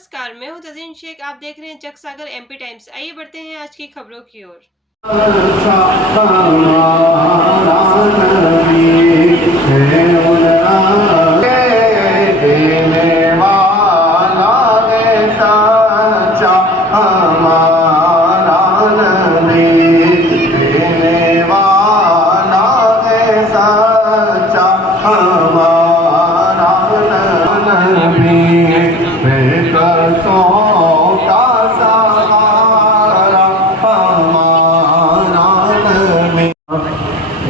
नमस्कार, मैं हूं तज़ीन शेख। आप देख रहे हैं जग सागर एमपी टाइम्स। आइए बढ़ते हैं आज की खबरों की ओर।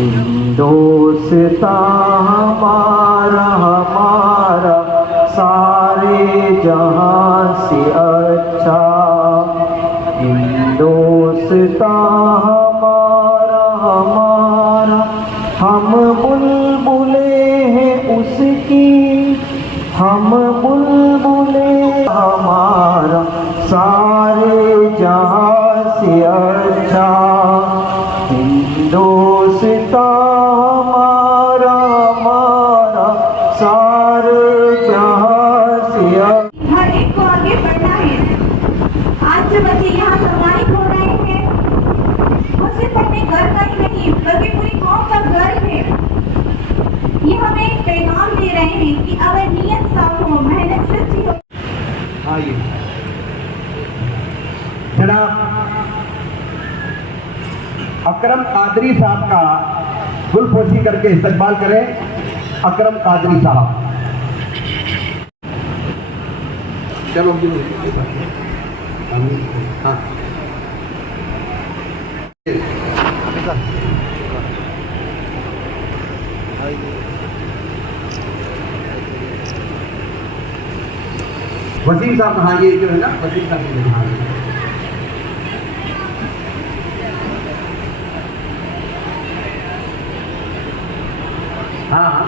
हिंदुस्तां हमारा हमारा सारे जहां से अच्छा। हिंदुस्तां हमारा हमारा हम बुलबुले हैं उसकी, हम बुलबुले हमारा सारे जहां से अच्छा। हिंदुस्तां हमारा हमारा सारे जहां से हर एक को आगे बढ़ना है। आज जो बच्चे यहाँ सम्मानित हो रहे हैं वो सिर्फ अपने घर का ही नहीं बल्कि पूरी कौम का गर्व है। ये हमें एक पैगाम दे रहे हैं कि अगर नीयत साफ हो, मेहनत सच्ची हो। आइए जनाब अकरम कादरी साहब का गुलपोशी करके इस्तकबाल करें। अकरम कादरी साहब, चलो हाँ वसीम साहब, हाँ ये जो है ना वसीम साहब, हाँ हाँ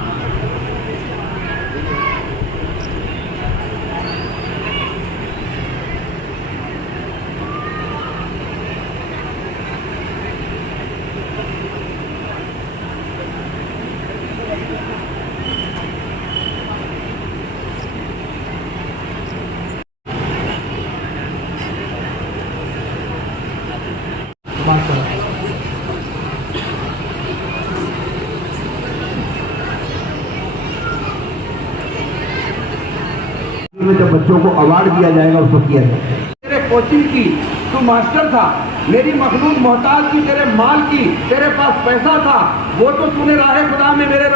जब बच्चों को अवार्ड दिया जाएगा उसको किया जाएगा। तेरे कोचिंग की तू मास्टर था, मेरी मखलूक मोहताज की तेरे माल की, तेरे पास पैसा था, वो तो तूने राह खुदा में मेरे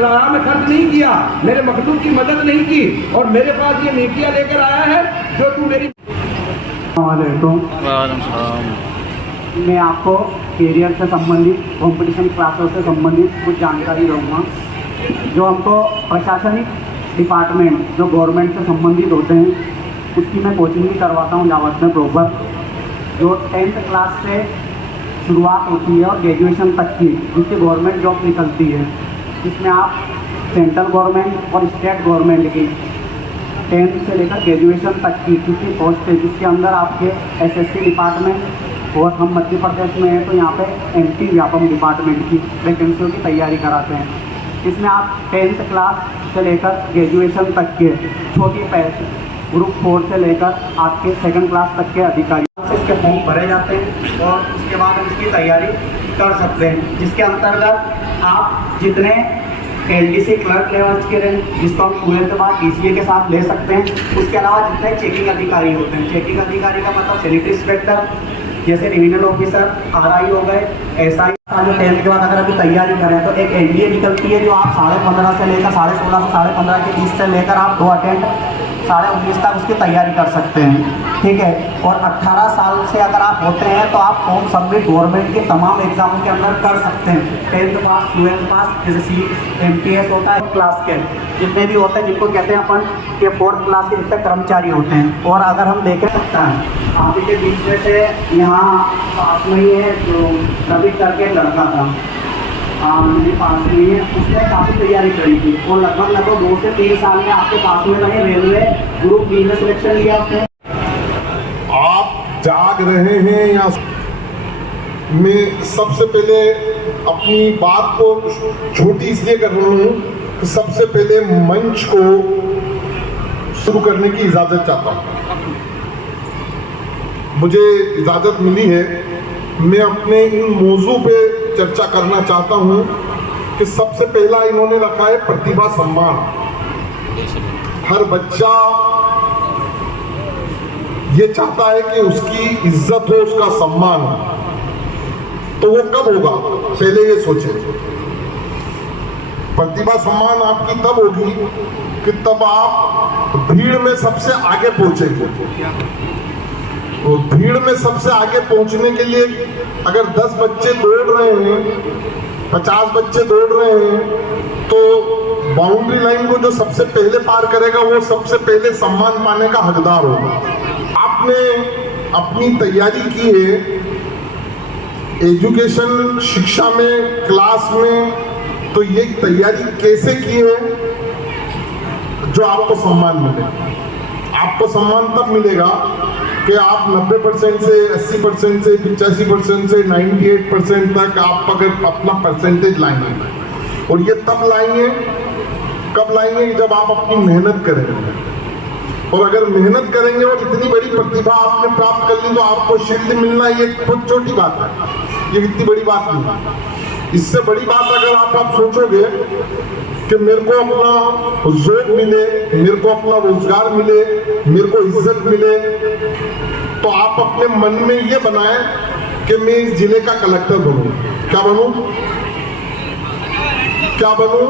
राह में खर्च नहीं किया, मेरे मखलूक की मदद नहीं की, और मेरे पास ये नेकियां लेकर आया है जो तू मेरी। मैं आपको कैरियर से संबंधित, कंपटीशन क्लासेस से संबंधित कुछ जानकारी दूंगा। जो हमको प्रशासनिक डिपार्टमेंट जो गवर्नमेंट से संबंधित होते हैं उसकी मैं कोचिंग भी करवाता हूँ जावत में प्रॉपर। जो 10th क्लास से शुरुआत होती है और ग्रेजुएशन तक की जिसकी गवर्नमेंट जॉब निकलती है, जिसमें आप सेंट्रल गवर्नमेंट और स्टेट गवर्नमेंट की 10th से लेकर ग्रेजुएशन तक की किसी पोस्ट है जिसके अंदर आपके SSC डिपार्टमेंट, और हम मध्य प्रदेश में हैं तो यहाँ पे MP व्यापम डिपार्टमेंट की वैकेंसियों की तैयारी कराते हैं। इसमें आप 10th क्लास से लेकर ग्रेजुएशन तक के छोटी पैसे ग्रुप 4 से लेकर आपके 2nd क्लास तक के अधिकारी से इसके फॉर्म भरे जाते हैं और उसके बाद हम इसकी तैयारी कर सकते हैं, जिसके अंतर्गत आप जितने LDC क्लर्क लेवल के रहे जिसको हम 12th के बाद DCA के साथ ले सकते हैं, उसके अलावा जितने चेकिंग अधिकारी होते हैं, चेकिंग अधिकारी का मतलब सैनिटरी इंस्पेक्टर जैसे डिविजनल ऑफिसर, RI हो गए, SI। जो 10th के बाद अगर अभी तैयारी करें तो एक NDA निकलती है जो आप 15.5 से लेकर 16.5 से 15.5 के बीच से लेकर आप 2 अटेम्प्ट 19.5 तक उसकी तैयारी कर सकते हैं, ठीक है। और 18 साल से अगर आप होते हैं तो आप फॉर्म सबमिट गवर्नमेंट के तमाम एग्जामों के अंदर कर सकते हैं। 10th पास, 12th पास, जैसे MPS होता है, क्लास के जितने भी होते हैं जिनको कहते हैं अपन के 4th क्लास के जितने कर्मचारी होते हैं। और अगर हम देखें सकता है आप के बीच में से यहाँ पास में ही है जो रवि करके लड़का था, मेरे पास में ही है, उसने काफ़ी तैयारी करी थी और लगभग 2 से 3 साल में आपके पास में रहे। रेलवे ग्रुप बी में सिलेक्शन लिया उसने। आप जाग रहे हैं या मैं सबसे पहले अपनी बात को छोटी इसलिए कर रहा हूँ कि सबसे पहले मंच को शुरू करने की इजाज़त चाहता हूँ। मुझे इजाज़त मिली है, मैं अपने इन मौजू पे चर्चा करना चाहता हूँ कि सबसे पहला इन्होंने रखा है प्रतिभा सम्मान। हर बच्चा ये चाहता है कि उसकी इज्जत हो, उसका सम्मान हो। तो वो कब होगा, पहले ये सोचे। प्रतिभा सम्मान आपकी तब होगी कि तब आप भीड़ में सबसे आगे पहुंचेंगे। तो भीड़ में सबसे आगे पहुंचने के लिए अगर 10 बच्चे दौड़ रहे हैं, 50 बच्चे दौड़ रहे हैं, तो बाउंड्री लाइन को जो सबसे पहले पार करेगा वो सबसे पहले सम्मान पाने का हकदार होगा। आपने अपनी तैयारी की है एजुकेशन, शिक्षा में, क्लास में, तो ये तैयारी कैसे की है जो आपको सम्मान मिले। आपको सम्मान तब मिलेगा कि आप 90% से 80% से 85% से 98% तक आप अगर अपना परसेंटेज लाएंगे, और ये तब लाएंगे, कब लाएंगे, जब आप अपनी मेहनत करेंगे। और अगर मेहनत करेंगे और इतनी बड़ी प्रतिभा आपने प्राप्त कर ली तो आपको शील्ड मिलना ये बहुत छोटी बात है, ये इतनी बड़ी बात नहीं। इससे बड़ी बात अगर आप सोचोगे कि मेरे को अपना जॉब मिले, मेरे को अपना रोजगार मिले, मेरे को इज्जत मिले, तो आप अपने मन में ये बनाएं कि मैं इस जिले का कलेक्टर बनूं। क्या बनूं? क्या बनूं?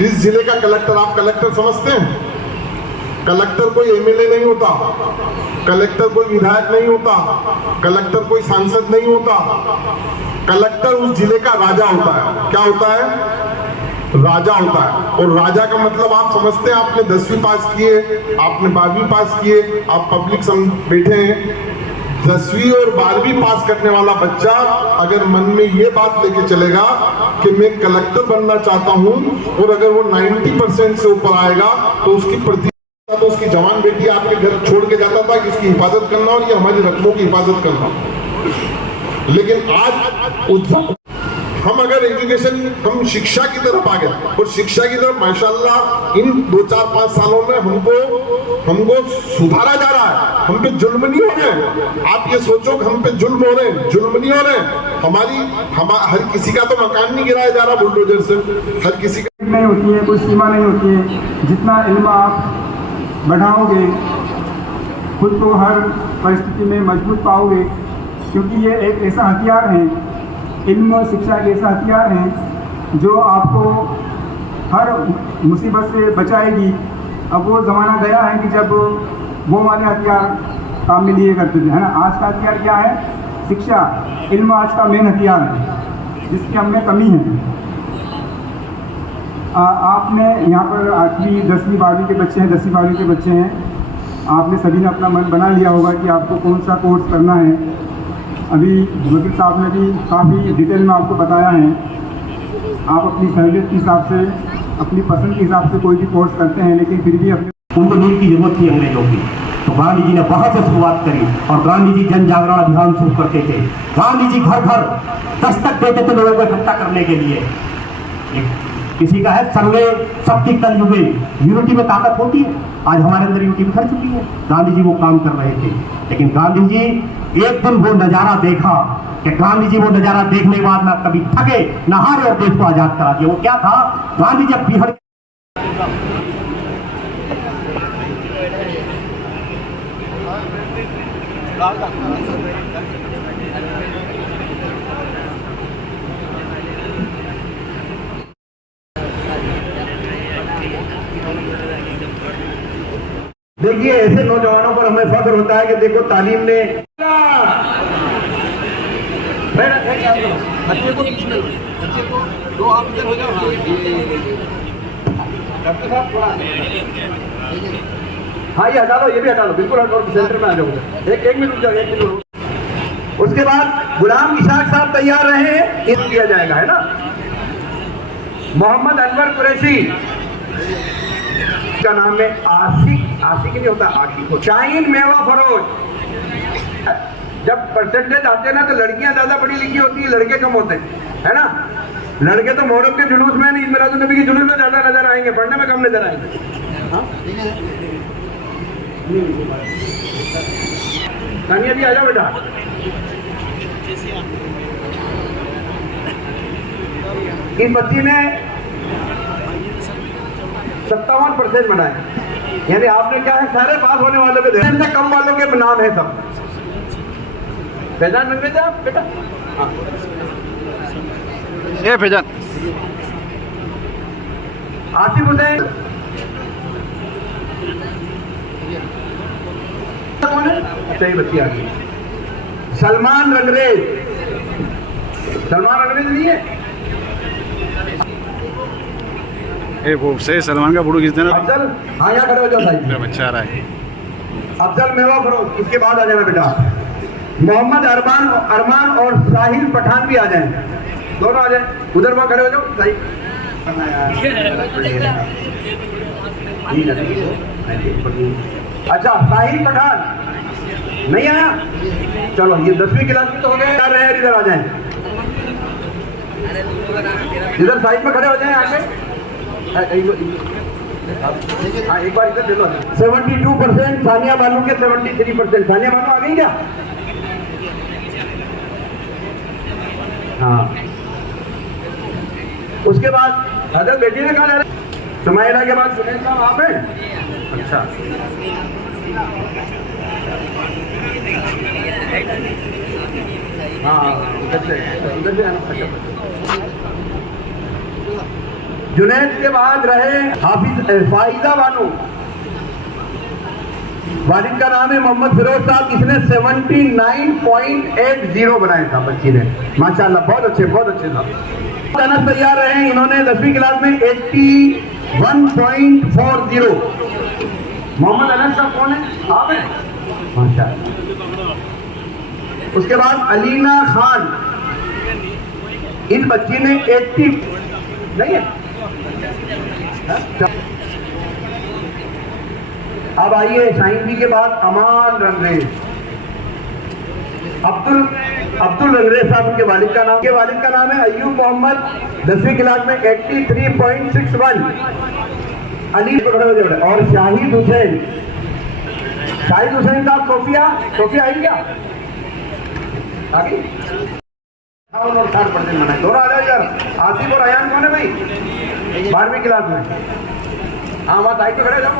इस जिले का कलेक्टर। आप कलेक्टर समझते हैं? कलेक्टर कोई एमएलए नहीं होता, कलेक्टर कोई विधायक नहीं होता, कलेक्टर कोई सांसद नहीं होता। कलेक्टर उस जिले का राजा होता है। क्या होता है? राजा होता है। और राजा का मतलब आप समझते हैं? आपने 10वीं पास किए, आपने 12वीं पास किए, आप पब्लिक बैठे हैं। 10वीं और 12वीं पास करने वाला बच्चा अगर मन में ये बात लेके चलेगा कि मैं कलेक्टर बनना चाहता हूं, और अगर वो 90% से ऊपर आएगा तो उसकी प्रतिभा, तो उसकी जवान बेटी आपके घर छोड़ के जाता था कि इसकी हिफाजत करना और ये हमारी रकमों की हिफाजत करना। लेकिन आज हम अगर एजुकेशन, हम शिक्षा की तरफ आ गए, और शिक्षा की तरफ माशाल्लाह इन 2-4-5 सालों में हमको सुधारा जा रहा है। हम पे जुल्म नहीं हो रहे। आप ये सोचो कि हम पे जुल्म हो रहे हैं, जुल्म नहीं हो रहे। हर किसी का तो मकान नहीं गिराया जा रहा बुलडोजर से। हर किसी का नहीं होती है, कोई सीमा नहीं होती है। जितना इल्म आप बढ़ाओगे, खुद को हर परिस्थिति में मजबूत पाओगे, क्योंकि ये एक ऐसा हथियार है, इल्म शिक्षा एक ऐसा हथियार है जो आपको हर मुसीबत से बचाएगी। अब वो ज़माना गया है कि जब वो वाले हथियार काम में लिए करते थे, है ना। आज का हथियार क्या है? शिक्षा, इल्म आज का मेन हथियार है, जिसकी हमें कमी है। आपने यहाँ पर 8वीं 10वीं 12वीं के बच्चे हैं, 10वीं 12वीं के बच्चे हैं। आपने सभी ने अपना मन बना लिया होगा कि आपको कौन सा कोर्स करना है। अभी वकील साहब ने भी काफ़ी डिटेल में आपको बताया है। आप अपनी सहूलियत के हिसाब से, अपनी पसंद के हिसाब से कोई भी कोर्स करते हैं, लेकिन फिर भी अपने उनको नींद की जरूरत थी अंग्रेजों की। तो गांधी जी ने वहां से शुरुआत करी, और गांधी जी जन जागरण अभियान शुरू करते थे। गांधी जी घर घर दस्तक देते थे लोगों को इकट्ठा करने के लिए। किसी का है संगे शक्ति कल युगे, यूनिटी में ताकत होती है। आज हमारे अंदर यूनिटी बिखर चुकी है। गांधी जी वो काम कर रहे थे, लेकिन गांधी जी एक दिन वो नजारा देखा कि गांधी जी वो नजारा देखने के बाद ना कभी थके ना हारे और देश को आजाद करा दिया। वो क्या था? गांधी जब बिहार देखिए, ऐसे नौजवानों पर हमें फख्र होता है कि देखो तालीम ने बच्चे को बीच में, बच्चे को दो आप इधर हो जाओ। डॉक्टर साहब थोड़ा, हाँ ये हटा लो, ये भी हटा लो, बिल्कुल हटा लो, सेंटर में आ जाओ। एक मिनट रुक जाओ, 1 मिनट। उसके बाद गुलाम इशाक साहब तैयार रहे हैं, इन किया जाएगा, है ना। मोहम्मद अनवर कुरैशी का नाम है। आशिक नहीं होता, आशिक हो। शाहीन मेवा फरोज। जब परसेंटेज आते हैं ना तो लड़कियां ज्यादा पढ़ी लिखी होती है, लड़के कम होते हैं, है ना। लड़के तो मोहर्रम के जुलूस में नहीं, ईद मिलादुन्नबी के जुलूस में ज्यादा नजर आएंगे, पढ़ने में कम नजर आएंगे। तानिया जी आ जाओ बेटा। इस बच्ची ने 57% बनाए, यानी आपने क्या है सारे पास होने वालों के से कम वालों के नाम है सब। फैजान रंगरेज आप बेटा? हाँ। ये फैजान आसिफ हुसैन कौन है? अच्छा ये बच्ची आ गई। सलमान रंगरेज, सलमान रंगरेज नहीं है? ये वो से सलमान का फोटो खींच देना। अफजल, हाँ यहाँ खड़े हो जाओ साइड। बच्चा आ रहा है। अफजल मेवा फरोज, इसके बाद आ जाना बेटा। मोहम्मद अरमान और साहिल पठान भी आ जाएं, दोनों आ जाएं। उधर वहाँ खड़े हो जाओ साहिल। अच्छा साहिल पठान नहीं आया, चलो ये 10वीं क्लास में तो हो गए। इधर आ जाएं, इधर साइड में खड़े हो जाएं आगे। हाँ एक बार इधर ले लो। 72% सानिया बानू के 73%। सानिया बानू आ गई क्या? हाँ। उसके बाद अदल बेटी ने कहा सुमाइला के बाद सुनील साहब आप हैं? अच्छा हाँ उधर से आना। जुनैद के बाद रहे हाफिज फाइजा बानू, वालिद का नाम है मोहम्मद फिरोज साहब। इसने 79.80 बनाया था बच्ची ने, माशाल्लाह बहुत अच्छे साहब। अनस तैयार रहे, इन्होंने 10वीं क्लास में 81.40। मोहम्मद अनस साहब कौन है? आप हैं? माशाल्लाह। उसके बाद अलीना खान, इस बच्ची ने 80 नहीं है। अब आइए शाहीन जी के बाद अमान रंगरेज, अब्दुल रंगरेज साहब के वालिद का नाम, है अयूब मोहम्मद। 10वीं क्लास में 83.61। अली और शाहिद हुसैन साहब। सोफिया आई क्या? आ गई। और 60% बनाए, दोनों आ जाओ यार। आसिफ और अयान कौन है भाई? 12वीं क्लास में। हाँ वहाँ साइड पे खड़े जाओ।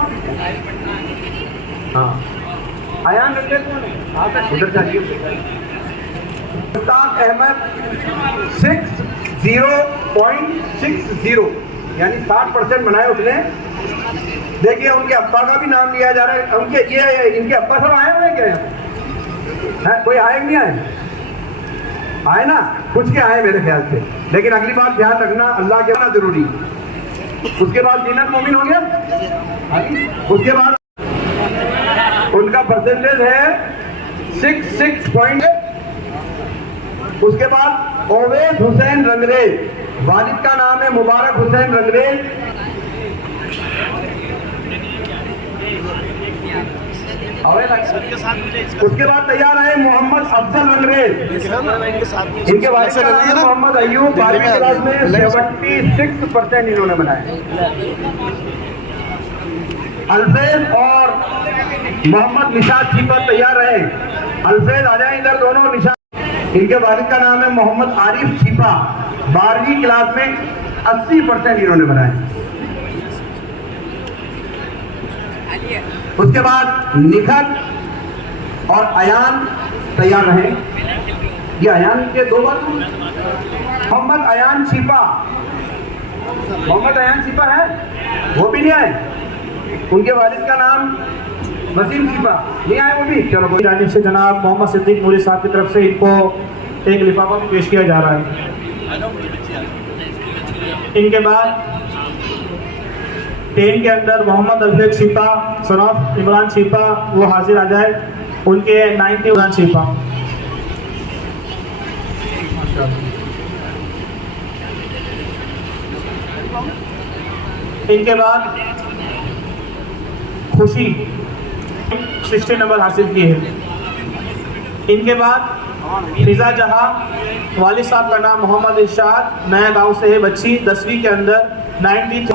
हाँ अयान रंगरेज कौन है? उधर जाइए। मुश्ताक अहमद 60.60, यानी 60% बनाए उसने। देखिए उनके अब्बा का भी नाम लिया जा रहा है। उनके इनके अब्बा सब आए हुए हैं क्या यहाँ? कोई आए नहीं आए? आए ना, कुछ के आए मेरे ख्याल से। लेकिन अगली बार ध्यान रखना, अल्लाह के आना जरूरी। उसके बाद जीनत मोमिन हो गया। उसके बाद उनका परसेंटेज है 66 उसके बाद ओवैस हुसैन रंगरेज, वालिद का नाम है मुबारक हुसैन रंगरेज। उसके बाद तैयार है मोहम्मद अफजल रंगरेज, इनके वालिद का नाम है मोहम्मद अयूब। 12वीं क्लास में 76% इन्होंने बनाए। अल्फेज और मोहम्मद निशाद छीपर तैयार रहे। अल्फेज आ जाए इधर दोनों। निशाद, इनके वालिद का नाम है मोहम्मद आरिफ छिपा। 12वीं क्लास में 80% इन्होंने बनाए। उसके बाद निखत और अयान तैयार रहे। ये अयान के दो बार मोहम्मद अयान छिपा है, वो भी नहीं आए। उनके वालिद का नाम वसीम छिपा, नहीं आए वो भी। चलो जानिब से जनाब मोहम्मद सिद्दीक नूरी साहब की तरफ से इनको एक लिफाफा भी पेश किया जा रहा है। इनके बाद 10 के अंदर मोहम्मद अफजल छिपा सनॉफ इमरान छिपा वो हाजिर आ जाए। उनके 90 इमरान छिपा। इनके बाद खुशी 60 नंबर हासिल किए हैं। इनके बाद फिजा जहां, वालिद साहब का नाम मोहम्मद इरशाद, नया गांव से है बच्ची। 10वीं के अंदर 90।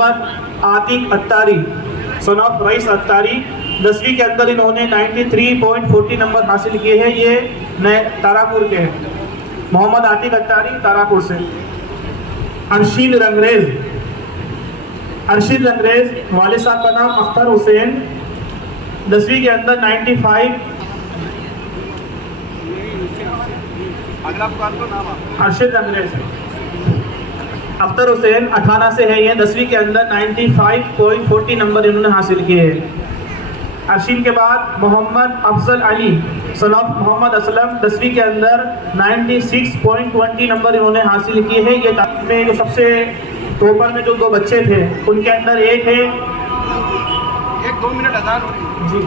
Atiq Attari son of rice Attari. 10वीं के अंदर इन्होंने 93.40 नंबर हासिल किए हैं। ये नए तारापुर के हैं। मोहम्मद आतिक अत्तारी तारापुर से। अरशीद रंगरेज वाले साहब का नाम अख्तर हुसैन। 10वीं के अंदर 95। अरशीद रंगरेज अख्तर हुसैन 18 से है। ये 10वीं के अंदर 95.40 नंबर इन्होंने हासिल किए हैं। अरशीद के बाद मोहम्मद अफजल अली सन ऑफ मोहम्मद असलम। 10वीं के अंदर 96.20 नंबर इन्होंने हासिल किए हैं। ये में जो सबसे टॉपर में जो 2 बच्चे थे उनके अंदर एक है 1-2 मिनट अजान जी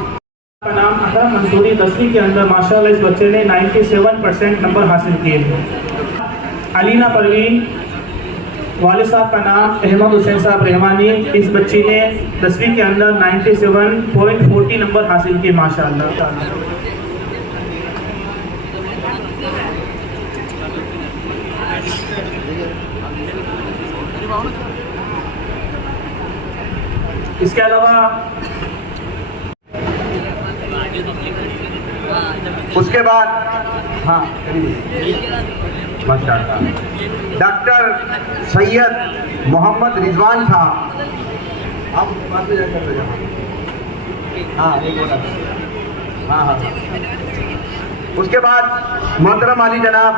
का नाम अकरम मंसूरी। 10वीं के अंदर माशाल्लाह इस बच्चे ने 97% नंबर हासिल किए हैं। अलीना परवीन वाले साहब का नाम अहमद हुसैन साहब रहमानी। इस बच्ची ने 10वीं के अंदर 97.40 नंबर हासिल किए माशाल्लाह। इसके अलावा उसके बाद हाँ माशाअल्लाह डॉक्टर सैयद मोहम्मद रिजवान साहब। आप बात में जाकर हाँ एक हाँ। उसके बाद मोहतरम अली जनाब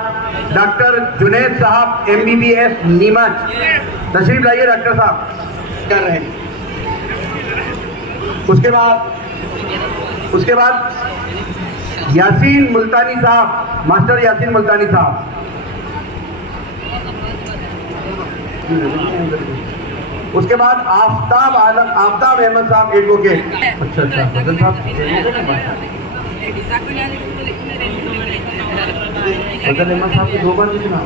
डॉक्टर जुनैद साहब MBBS नीमच। तशरीफ लाइए डॉक्टर साहब कर रहे हैं। उसके बाद यासीन मुल्तानी साहब मास्टर यासीन मुल्तानी साहब। उसके बाद आफ्ताब अहमद साहब एडवोकेट। अच्छा फजल साहब फजल अहमद साहब की 2 बार कितना।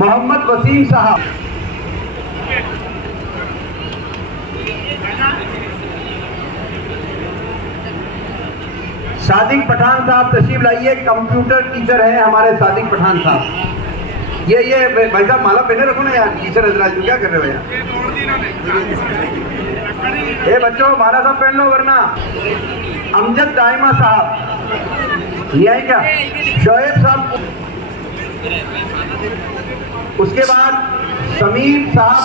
मोहम्मद वसीम साहब। सादिक पठान साहब तशरीफ लाइए। कंप्यूटर टीचर है हमारे सादिक पठान साहब। ये भाई साहब माला पहने रखो ना यार। टीचर हजरात क्या कर रहे हो यार। ये बच्चों माला साहब पहन लो वरना। अमजद दाइमा साहब ये है क्या। शोएब साहब। उसके बाद समीर साहब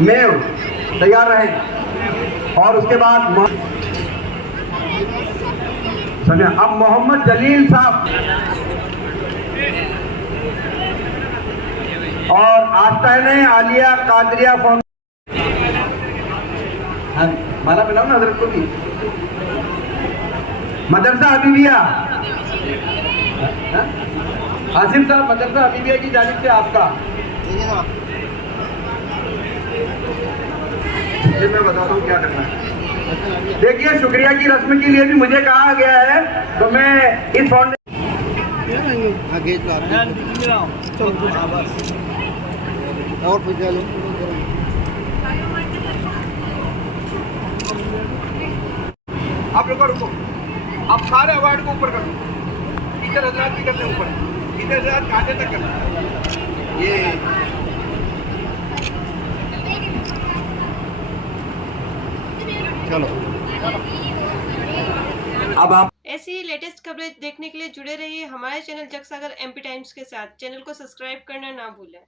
मेव तैयार रहे। और उसके बाद अब मोहम्मद जलील साहब और आस्ताने आलिया कादरिया फॉर्म। माला पहनाओ ना हजरत को भी। मदरसा हबीबिया आसिफ साहब मदरसा हबीबिया की जानिब से आपका। मैं बता दूं क्या करना है। देखिए शुक्रिया की रस्म के लिए भी मुझे कहा गया है तो मैं इस फाउंडेशन आप रुको आप सारे अवार्ड को ऊपर कर दो। टीचर हजरात भी करते ऊपर। टीचर हजरात कांटे तक करना। ये चलो अब आप ऐसी ही लेटेस्ट खबरें देखने के लिए जुड़े रहिए हमारे चैनल जगसागर MP टाइम्स के साथ। चैनल को सब्सक्राइब करना ना भूलें।